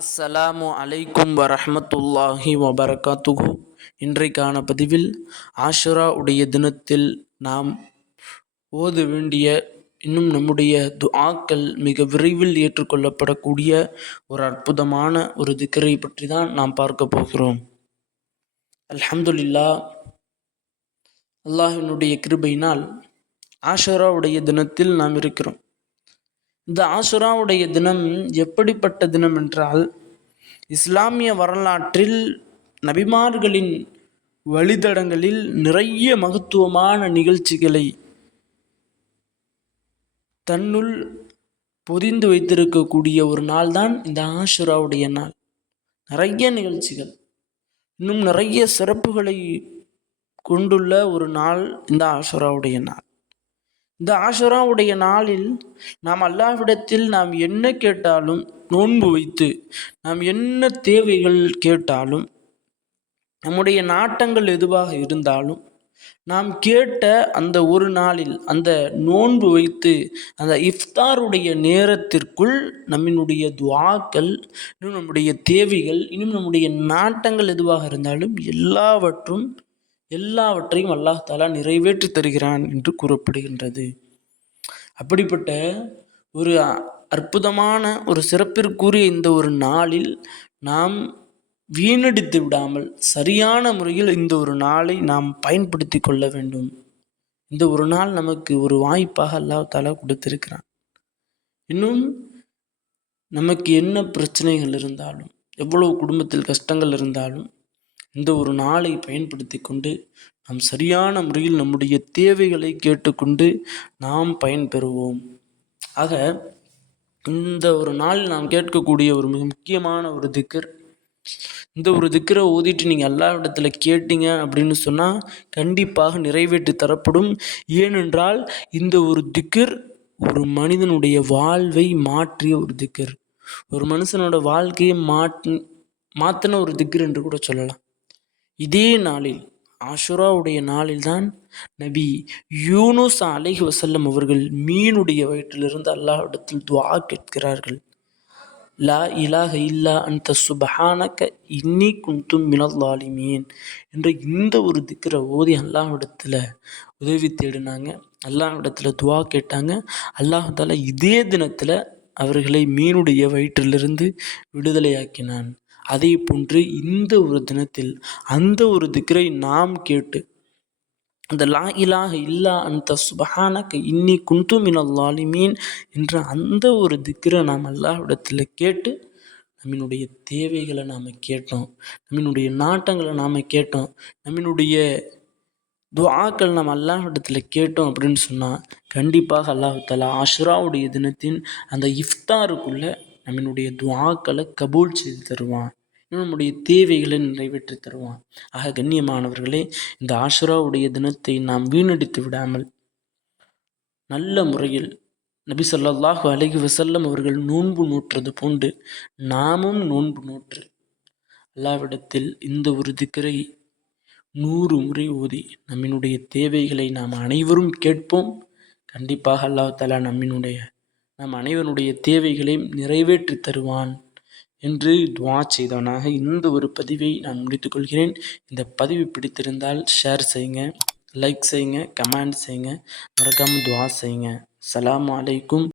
அஸ்ஸலாமு அலைக்கும் வரஹ்மத்துல்லாஹி வபரகாத்துஹு. இன்றைக்கான பதிவில் ஆஷுரா உடைய தினத்தில் நாம் ஓத வேண்டிய இன்னும் நம்முடைய துஆக்கள் மிக விரைவில் ஏற்றுக்கொள்ளப்படக்கூடிய ஒரு அற்புதமான ஒரு திக்ரை பற்றி தான் நாம் பார்க்க போகிறோம். அல்ஹம்துலில்லாஹ், அல்லாஹ்வினுடைய கிருபையினால் ஆஷுராவுடைய தினத்தில் நாம் இருக்கிறோம். இந்த ஆஷுராவுடைய தினம் எப்படிப்பட்ட தினம் என்றால், இஸ்லாமிய வரலாற்றில் நபிமார்களின் வழித்தடங்களில் நிறைய மகத்துவமான நிகழ்ச்சிகளை தன்னுள் பொதிந்து வைத்திருக்கக்கூடிய ஒரு நாள் தான் இந்த ஆஷுராவுடைய நாள். நிறைய நிகழ்ச்சிகள், இன்னும் நிறைய சிறப்புகளை கொண்டுள்ள ஒரு நாள் இந்த ஆஷுராவுடைய நாள். இந்த ஆஷுராவுடைய நாளில் நாம் அல்லாஹ்விடத்தில் நாம் என்ன கேட்டாலும், நோன்பு வைத்து நாம் என்ன தேவைகள் கேட்டாலும், நம்முடைய நாட்டங்கள் எதுவாக இருந்தாலும், நாம் கேட்ட அந்த ஒரு நாளில் அந்த நோன்பு வைத்து அந்த இஃப்தாருடைய நேரத்திற்குள் நம்மினுடைய துஆக்கள், இன்னும் நம்முடைய தேவைகள், இன்னும் நம்முடைய நாட்டங்கள் எதுவாக இருந்தாலும் எல்லாவற்றையும் அல்லாஹ் தஆலா நிறைவேற்றி தருகிறான் என்று கூறப்படுகின்றது. அப்படிப்பட்ட ஒரு அற்புதமான ஒரு சிறப்பிற்குரிய இந்த ஒரு நாளில் நாம் வீணடித்து விடாமல் சரியான முறையில் இந்த ஒரு நாளை நாம் பயன்படுத்தி கொள்ள வேண்டும். இந்த ஒரு நாள் நமக்கு ஒரு வாய்ப்பாக அல்லாஹ் தஆலா கொடுத்திருக்கிறான். இன்னும் நமக்கு என்ன பிரச்சனைகள் இருந்தாலும், எவ்வளவு குடும்பத்தில் கஷ்டங்கள் இருந்தாலும், இந்த ஒரு நாளை பயன்படுத்தி கொண்டு நாம் சரியான முறையில் நம்முடைய தேவைகளை கேட்டுக்கொண்டு நாம் பயன்பெறுவோம். ஆக இந்த ஒரு நாளில் நாம் கேட்கக்கூடிய ஒரு மிக முக்கியமான ஒரு திக்ர், இந்த ஒரு திக்ரை ஓதிட்டு நீங்கள் அல்லாஹ்விடத்தில் கேட்டீங்க அப்படின்னு சொன்னால் கண்டிப்பாக நிறைவேற்றி தரப்படும். ஏனென்றால் இந்த ஒரு திக்ர் ஒரு மனிதனுடைய வாழ்வை மாற்றிய ஒரு திக்ர், ஒரு மனுஷனோட வாழ்க்கையை மாற்றின ஒரு திக்ர் என்று கூட சொல்லலாம். இதே நாளில், ஆஷுராவுடைய நாளில்தான் நபி யூனுஸ் அலைஹி வஸல்லம் அவர்கள் மீனுடைய வயிற்றிலிருந்து அல்லாஹ்விடத்தில் துஆ கேட்கிறார்கள். லா இலாஹ இல்லா அன்த சுப்ஹானக இன்னி குன்து மினல் ஸாலிமீன் என்ற இந்த ஒரு திக்ரை ஓதி அல்லாஹ்விடத்தில் உதவி தேடினாங்க, அல்லாஹ்விடத்தில் துஆ கேட்டாங்க. அல்லாஹ் தஆலா இதே தினத்தில் அவர்களை மீனுடைய வயிற்றிலிருந்து விடுதலையாக்கினான். அதே போன்று இந்த ஒரு தினத்தில் அந்த ஒரு திக்ரை நாம் கேட்டு, அந்த லா இலாஹ இல்லா அன்த சுப்ஹானக இன்னி குன்து மினல் ஸாலிமீன் என்ற அந்த ஒரு திக்ரை நாம் அல்லாஹ்விடத்தில் கேட்டு நம்மினுடைய தேவைகளை நாம் கேட்டோம், நம்மினுடைய நாட்டங்களை நாம் கேட்டோம், நம்மினுடைய துஆக்கள் நாம் அல்லாஹ்விடத்தில் கேட்டோம் அப்படின்னு சொன்னால் கண்டிப்பாக அல்லாஹ் தஆலா ஆஷுராவுடைய தினத்தின் அந்த இஃப்தாருக்குள்ளே நம்மினுடைய துஆக்களை கபூல் செய்து தருவான், நம்முடைய தேவைகளை நிறைவேற்றி தருவான். ஆக கண்ணியமானவர்களே, இந்த ஆஷுராவுடைய தினத்தை நாம் வீணடித்து விடாமல் நல்ல முறையில் நபி ஸல்லல்லாஹு அலைஹி வஸல்லம் அவர்கள் நோன்பு நோற்றது போன்று நாமும் நோன்பு நோற்று அல்லாஹ்விடத்தில் இந்த ஒரு திக்ரை 100 முறை ஓதி நம்மினுடைய தேவைகளை நாம் அனைவரும் கேட்போம். கண்டிப்பாக அல்லாஹ் தஆலா நம் அனைவருடைய தேவைகளையும் நிறைவேற்றி தருவான் என்று துஆ செய்தவனாக இந்த ஒரு பதிவை நான் முடித்துக்கொள்கிறேன். இந்த பதிவு பிடித்திருந்தால் ஷேர் செய்யுங்க, லைக் செய்யுங்க, கமெண்ட் செய்யுங்க, மறக்காமல் துஆ செய்யுங்க. அஸ்ஸலாமு அலைக்கும்.